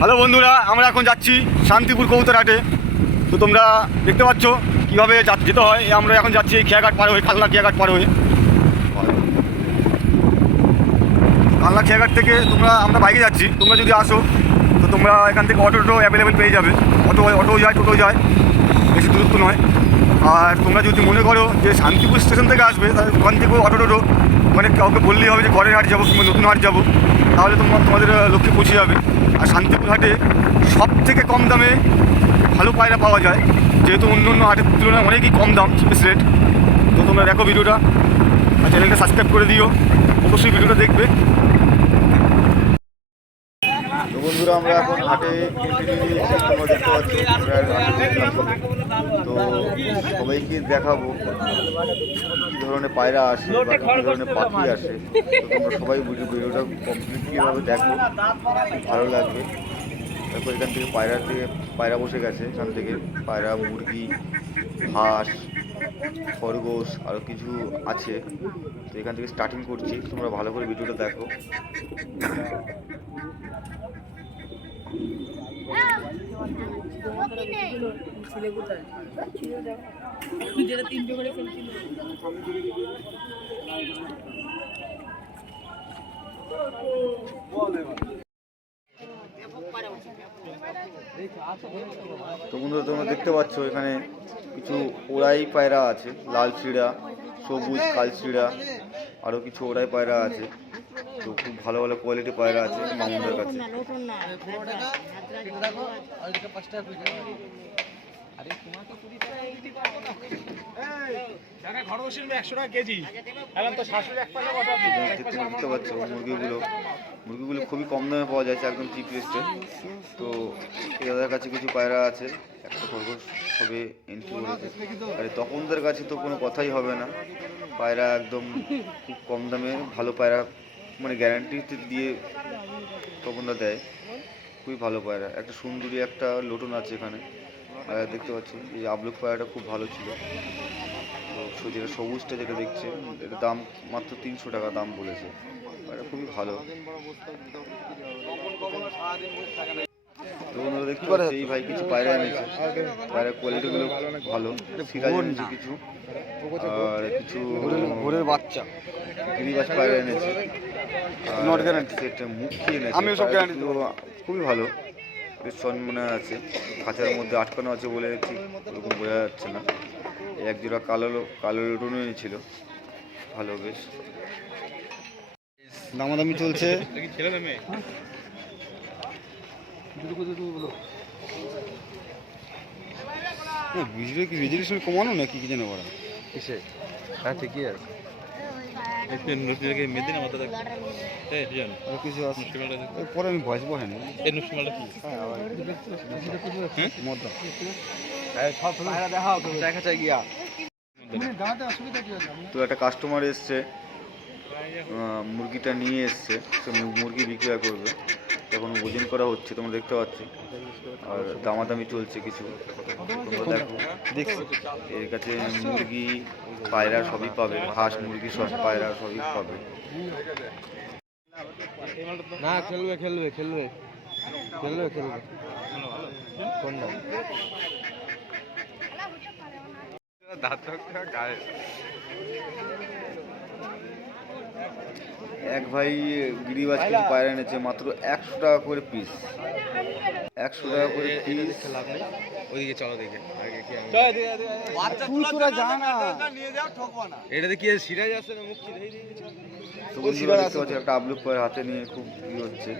Hello বন্ধুরা, আমরা এখন যাচ্ছি শান্তিপুর কবুতর হাটে। তো তোমরা দেখতে পাচ্ছ কীভাবে যেতে হয়। আমরা এখন যাচ্ছি খেয়াঘাট পার হয়ে, কালনা খেয়াঘাট পার হয়ে। কালনা খেয়াঘাট থেকে আমরা বাইকে যাচ্ছি। তোমরা যদি আসো তো তোমরা এখান থেকে অটো অ্যাভেলেবেল পেয়ে যাবে। অটো যায়, টোটো যায়, বেশি দূরত্ব নয়। আর তোমরা যদি মনে করো যে শান্তিপুর স্টেশন থেকে আসবে, তাহলে ওখান থেকে টোটো মানে কাউকে বললেই হবে যে ঘরের হাট যাবো কিংবা নতুন হাট যাবো, তাহলে তোমাদের লক্ষ্যে পৌঁছে যাবে। আর শান্তিপুর হাটে সব থেকে কম দামে ভালো পায়রা পাওয়া যায়, যেহেতু অন্য অন্য হাটের তুলনায় অনেকই কম দাম, চিপেস্ট রেট। তো তোমরা দেখো ভিডিওটা, আর চ্যানেলটা সাবস্ক্রাইব করে দিও, অবশ্যই ভিডিওটা দেখবে। তো বন্ধুরা, আমরা এখন হাটে তোমরা দেখতে পাচ্ছ। তো সবাইকে দেখাবো কী ধরনের পায়রা আসে বা কী ধরনের পাখি আসে। তো তোমরা সবাই ভিডিওটা কমপ্লিটলিভাবে দেখো, ভালো লাগবে। তারপর এখান থেকে পায়রা বসে গেছে। এখান থেকে পায়রা, মুরগি, হাঁস, খরগোশ আরও কিছু আছে। তো এখান থেকে স্টার্টিং করছি, তোমরা ভালো করে ভিডিওটা দেখো। তো বন্ধুরা, তোমরা দেখতে পাচ্ছ এখানে কিছু ওড়াই পায়রা আছে, লাল চিড়া, সবুজ কালচিড়া, আরও কিছু ওড়াই পায়রা আছে। তো খুব ভালো ভালো কোয়ালিটি পায়রা আছে মামুনদের কাছে। দেখতে পাচ্ছ মুরগিগুলো খুবই কম দামে পাওয়া যাচ্ছে, একদম চিপ রেস্টে। তো এদের কাছে কিছু পায়রা আছে, একটা খরগোশ সবে এন্ট্রি করেছে। আর তপনদের কাছে তো কোনো কথাই হবে না, পায়রা একদম খুব কম দামে ভালো পায়রা, মানে গ্যারান্টি দিয়ে তপনরা দেয়। খুবই ভালো পায়রা। একটা সুন্দরী একটা লোটন আছে এখানে দেখতে পাচ্ছি। এই আবলুক পায়রাটা খুব ভালো ছিল। তো যেটা সবুজটা যেটা দেখছে, এটার দাম মাত্র 300 টাকা দাম বলেছে। পায়রা খুবই ভালো। তো ওনারা দেখতে পাচ্ছে এই ভাই কিছু পায়রা এনেছে, পায়রা কোয়ালিটিগুলো ভালো। সিরাজ এনেছে কিছু, আর কিছু ভোরের বাচ্চা গিরিবাজ পায়রা এনেছে। নট গ্যারান্টি সেটা মুখি এনেছে, আমি সব গ্যারান্টি দেবো। খুবই ভালো, বেশ মনে আছে। খাঁচার মধ্যে আটকানো আছে বলে ঠিক ওরকম বোঝা যাচ্ছে না। এক জোড়া কালো লুটুন এনেছিল, ভালো বেশ। দামাদামি চলছে। ভিডিও কি রেজুলেশন কমানো নাকি কি যেন বলা কিসে? হ্যাঁ ঠিকই আছে। পরে আমি ভয়েস বসেন তো একটা কাস্টমার এসছে, মুরগিটা নিয়ে এসছে, সে মুরগি বিক্রয় করবে। এখন ওজন করা হচ্ছে, তোমরা দেখতে পাচ্ছ। আর দামাদামি চলছে কিছু, তোমরা দেখো। এর কাছে মুরগি পায়রা সবই পাবে, হাঁস মুরগি সব পায়রা সবই পাবে। না খেলবে এক ভাই গিরিবাজ কিছু পায়রা এনেছে, মাত্র 100 টাকা করে পিস। 100 টাকা করে পিস। ওইদিকে চলো, দেখে এটাতে কি সিরাজ আছে না মুক্তি একটা আবলুক পায়রা হাতে নিয়ে খুব হচ্ছে।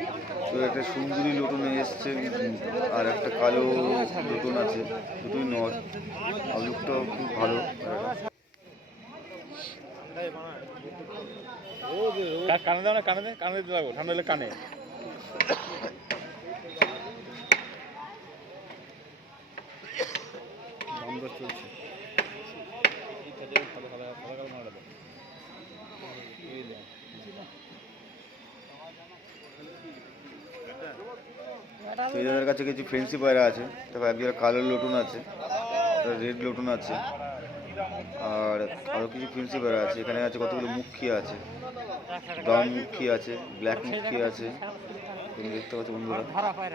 তো একটা সুন্দরী লোটন এসছে, আর একটা কালো লোটন আছে, দুটোই নর। আবলুকটাও খুব ভালো। কানে দাও না, কানে দিতে লাগবো, ঠান্ডা হলে কানে। চলছে। এদের কাছে কিছু ফেন্সি পায়রা আছে, তারপর একজোড়া কালো লটুন আছে, রেড লটুন আছে, আর আরও কিছু ফেন্সি পায়রা আছে। এখানে আছে কতগুলো মুখী আছে, ব্রাউন মুখী আছে, ব্ল্যাক মুখী আছে। তো তুমি দেখতে পাচ্ছ বন্ধুরা,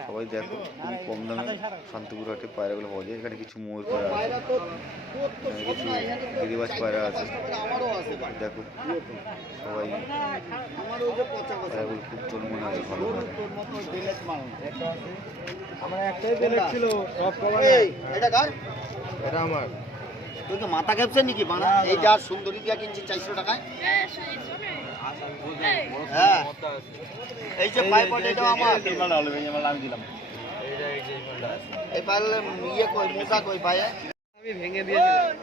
সবাই দেখো খুবই কম দামে শান্তিপুর হাটে পায়রাগুলো পাওয়া যায়। এখানে কিছু ময়ূর পায়রা আছে, এখানে কিছু গিরিবাজ পায়রা আছে। দেখো সবাই পায়রাগুলো খুব চলমনে আছে, ভালো মানে। আমার একটাই বেলেট ছিল, সব কভার এটা আমার। তুই তো মাথা খেপছে নাকি বানা? এই যা সুন্দরী দিয়া কিনছি 400 টাকায়। হ্যাঁ এই যে পাইপট এটা আমার। আমি দিলাম। এই পাইলে ইয়ে কই মুসা কই পায়ে? আমি ভেঙে দিয়েছিলাম।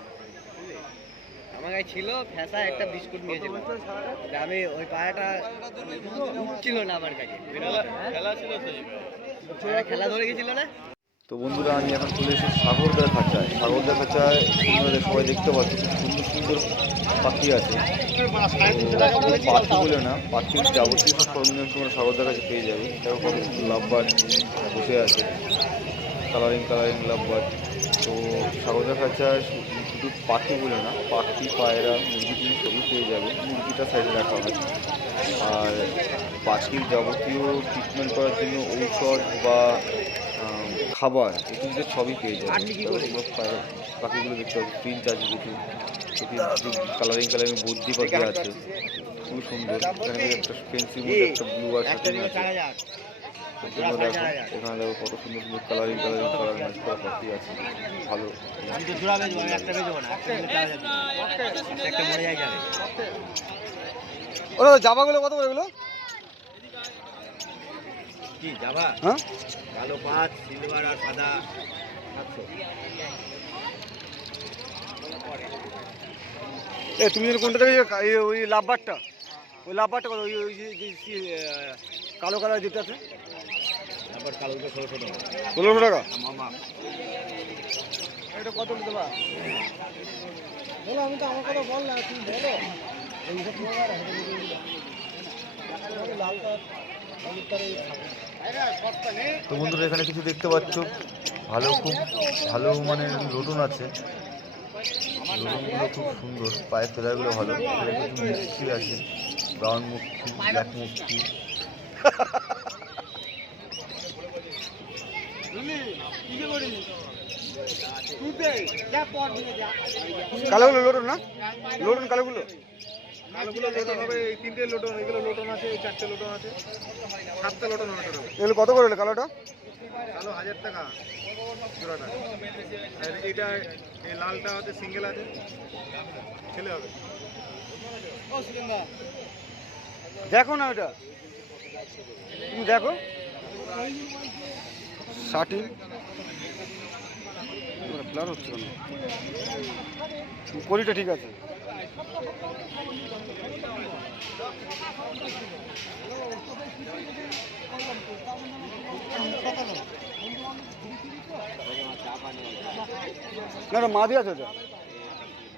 আমার কাছে ছিল ফেসা একটা বিস্কুট নিয়েছিলাম। আমি ওই পায়াটা ছিল না আমার কাছে। খেলা ছিল সেই। খেলা ধরে গেছিল না? তো বন্ধুরা আমি এখন চলে এসেছি সাগরদার খাঁচায়। সাগরদার খাঁচায় তোমরা সবাই দেখতে পাচ্ছ খুব সুন্দর সুন্দর পাখি আছে। পাখি বলে না, পাখির যাবতীয় সব সরঞ্জাম তোমরা সাগরদার কাছে পেয়ে যাবে। দেখো কত সুন্দর লাভবার্ড বসে আছে, কালারিং লাভবার্ড। তো সাগরদার খাঁচায় শুধু পাখি বলে না, পাখি পায়রা মুরগি তুমি সবই পেয়ে যাবে। মুরগিটা সাইডে রাখা হয়। আর পাখির যাবতীয় ট্রিটমেন্ট করার জন্য ঔষধ বা খাবার এগুলো সবই পেয়ে যাবে। পাখিগুলো দেখতে পাচ্ছি প্রিন্ট আছে কিছু, কালারিং বুদ্ধি পাখি আছে, খুব সুন্দর। এখানে একটা ফেন্সির মধ্যে একটা ব্লু আর শাটিং আছে। তোমরা দেখো এখানে দেখো কত সুন্দর সুন্দর কালারিং ম্যাচ করা পাখি আছে, ভালো। ওরা জামাগুলো কত করে এগুলো? কি জাভা? হ্যাঁ কালো পাঁচ, সিলভার আর সাদা 700। তুমি কোনটা থেকে ওই লাভবারটা, ওই লাভবারটা কত? ওই ওই যে কালো কালার যেটা আছে তারপর কালো 1600 টাকা। 1600 টাকা। মামা এটা কত নিতে পারো? বলো, আমি তো আমার কথা বল না, তুমি বলো। তো বন্ধুরা এখানে কিছু দেখতে পাচ্ছ ভালো, খুব ভালো মানে লোটন আছে। লোটনগুলো খুব সুন্দর, পায়ের ফেদারগুলো ভালো। এখানে কিছু মুক্তি আছে, ব্রাউন মুক্তি, ব্ল্যাক মুক্তি। কালোগুলো লোটন না? লোটন কালোগুলো? কালোগুলো লোটন হবে, এই 3টে লোটন, এগুলো লোটন আছে, এই 4টে লোটন আছে, 7টা লোটন হবে। এগুলো কত করে হলো কালোটা? কালো 1000 টাকা জোড়াটা। আর এটা এই লালটা হচ্ছে সিঙ্গেল আছে, ছেলে হবে। দেখো না ওটা, তুমি দেখো। শার্টিং ব্লার হচ্ছে কেন? কলিটা ঠিক আছে। না ওটা মাদি আছে, ওটা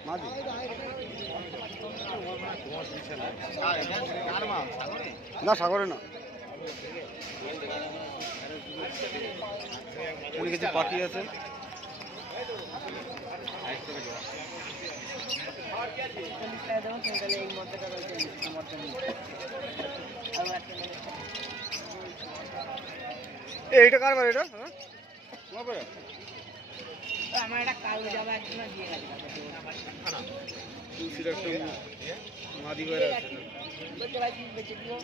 মাদি। না সাগরে না। কিছু পাখি আছে। এইটা কার বার? এটা তোমার বার? আমার একটা কালো জামা একজন দিয়ে গেছে। তুলসির একটা মাদি বার আছে। বলতে ভাই তুমি বেঁচে দিও,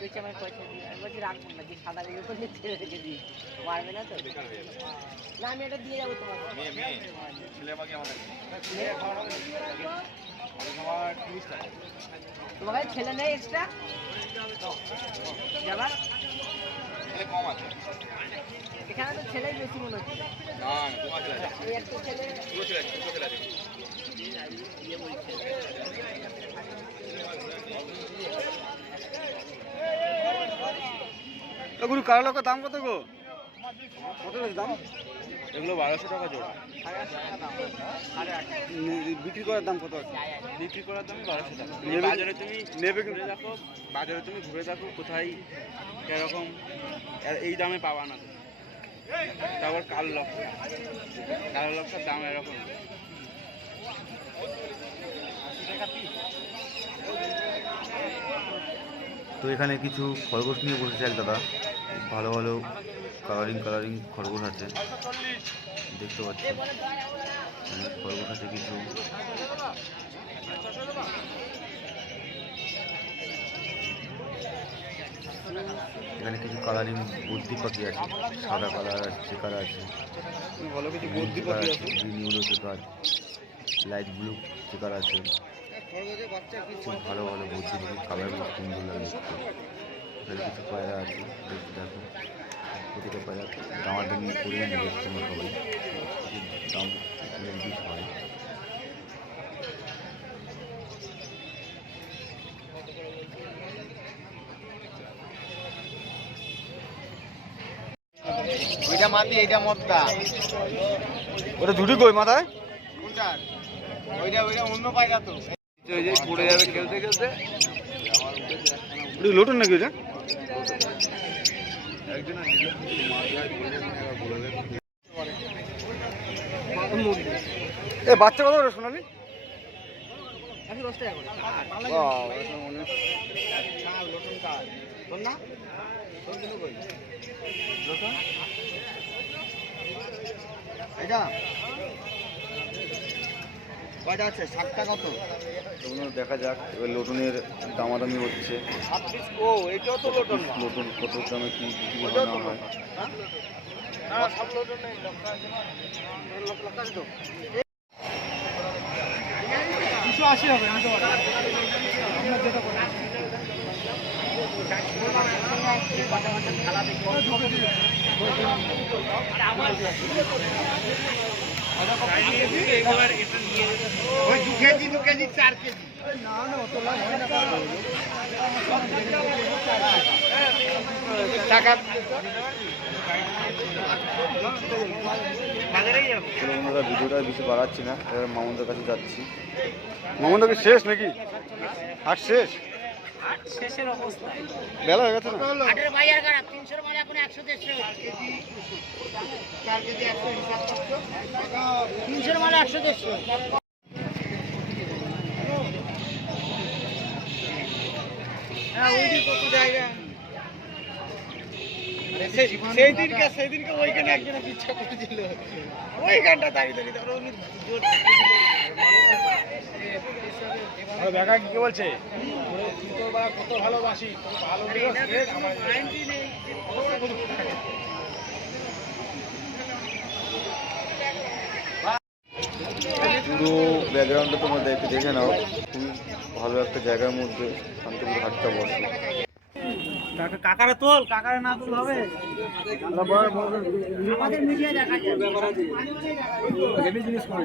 বেঁচে আমার পয়সা দিও। আমি বলছি রাখবো না, যে সাদা রেখে করলে ছেড়ে রেখে দিই, মারবে না তো? না আমি এটা দিয়ে যাবো তোমাকে। তোমার কাছে ছেলে নেই এক্সট্রা যাবার? এখানে তো ছেলেই বেশি মনে হচ্ছে। এই একটা ছেলে গুরু কালো লঙ্কার দাম কত গো? কত দাম? এগুলো 1200 টাকা জোড়া। বিক্রি করার দাম কত আছে? বিক্রি করার দামই 1200 টাকা। নেবে- বাজারে তুমি নেবে ঘুরে দেখো, বাজারে তুমি ঘুরে দেখো কোথায় কিরকম এই দামে পাবা না। তারপর কালো লঙ্কার দাম এরকম। তো এখানে কিছু খরগোশ নিয়ে বসেছে এক দাদা, ভালো ভালো কালারিং খরগোশ আছে, দেখতে পাচ্ছি। খরগোশ আছে কিছু, এখানে কিছু কালারিং বুদ্ধি পাখি আছে, সাদা কালার আছে, চেকার আছে, ভালো কিছু বুদ্ধি পাখি আছে। Green yellow checker, light blue checker আছে। খুব ভালো ভালো বুদ্ধি পাখি, কালারগুলো সুন্দর লাগে দেখতে। এখানে কিছু পায়রা আছে, দেখতে দেখো। প্রতিটা পায়রা দামাদামি করিয়ে নিয়ে যাচ্ছে তোমরা সবাই, দাম বেশি হয়। ওইটা মাটি, এইটা মদ্দা। ওটা দুটি কই মাথায়? কোনটা? ওইটা অন্য পায়রা তো। ওই যে পড়ে যাবে খেলতে খেলতে। লোটন নাকি ওটা? এ বাচ্চা কত করে সোনালি? 10 টাকা করে। তোর না? তোর কিন্তু কই? এটা কয়টা আছে? 7 টাকা কত? এগুলো দেখা যাক, এবার লোটনের দামাদামি হচ্ছে। ও এটাও তো লোটন না। লোটন কত দামে কি বিক্রি ওটাও না তো হয়। হ্যাঁ সব লোটন নেই, লক্ষ্য আছে না? লক্ষ্য আছে তো। 280 হবে, আনতে পারবো। আপনার যেটা বলেন। ওই 2 কেজি 4 কেজি। না না অত লাগবে না। টাকা চলো বন্ধুরা, ভিডিওটা বেশি বাড়াচ্ছি না, এবার মামুনদের কাছে যাচ্ছি। মামুনদা কি শেষ নাকি? হাট শেষ? শেষের অবস্থায় বেলা হয়ে গেছে না? হাটের বাজার খারাপ, 300 মাল এখন 100-150 হচ্ছে। 4 কেজি 100 হিসাব করছো। 300 মাল 100-150। হ্যাঁ ওইটি কত জায়গা। সেই দিনকে ওইখানে একজনের ইচ্ছা করেছিল, ওইখানটা দাঁড়িয়ে দেখা কি বলছে? তোর বাবা কত ভালোবাসি, তোর ভালো আমার পুরো ব্যাকগ্রাউন্ডটা তোমরা দেখে নাও। খুবই ভালো একটা জায়গার মধ্যে শান্তিপুর হাটটা বসে। কাকারে তোল, কাকারে না তোল হবে। আমাদের মিডিয়া দেখাচ্ছে। হেভি জিনিস করে।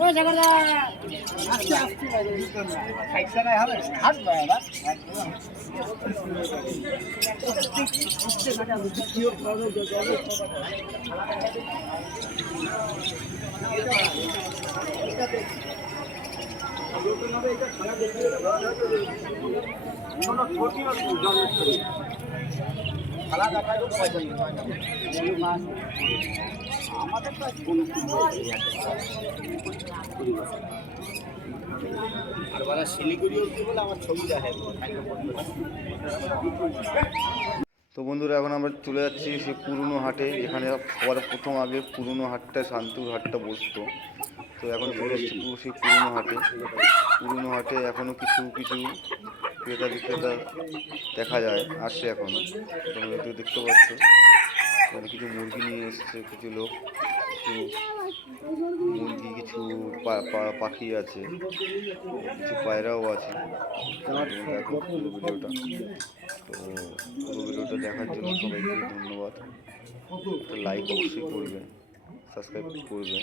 ও জাগরদা আস্তে আস্তে খাইছে না হবে হাত বাবা। খেলা দেখায় তো পয়সা নিতে হয় না। আমাদের তো আর বলা শিলিগুড়ি অব্দি বলে আমার ছবি দেখে। তো বন্ধুরা, এখন আমরা চলে যাচ্ছি সেই পুরনো হাটে, যেখানে সবার প্রথম আগে পুরনো হাটটা, শান্তিপুর হাটটা বসতো। তো এখন চলে এসেছি পুরো সেই পুরনো হাটে। পুরনো হাটে এখনও কিছু কিছু ক্রেতা বিক্রেতা দেখা যায়, আসছে এখনও। তোমরা দেখতে পাচ্ছ এখানে কিছু মুরগি নিয়ে এসছে কিছু লোক, কিছু মুরগি, কিছু পাখি আছে, কিছু পায়রাও আছে। দেখো পুরো ভিডিওটা। তো পুরো ভিডিওটা দেখার জন্য সবাইকে ধন্যবাদ। একটা লাইক অবশ্যই করবে, সাবস্ক্রাইব করবে।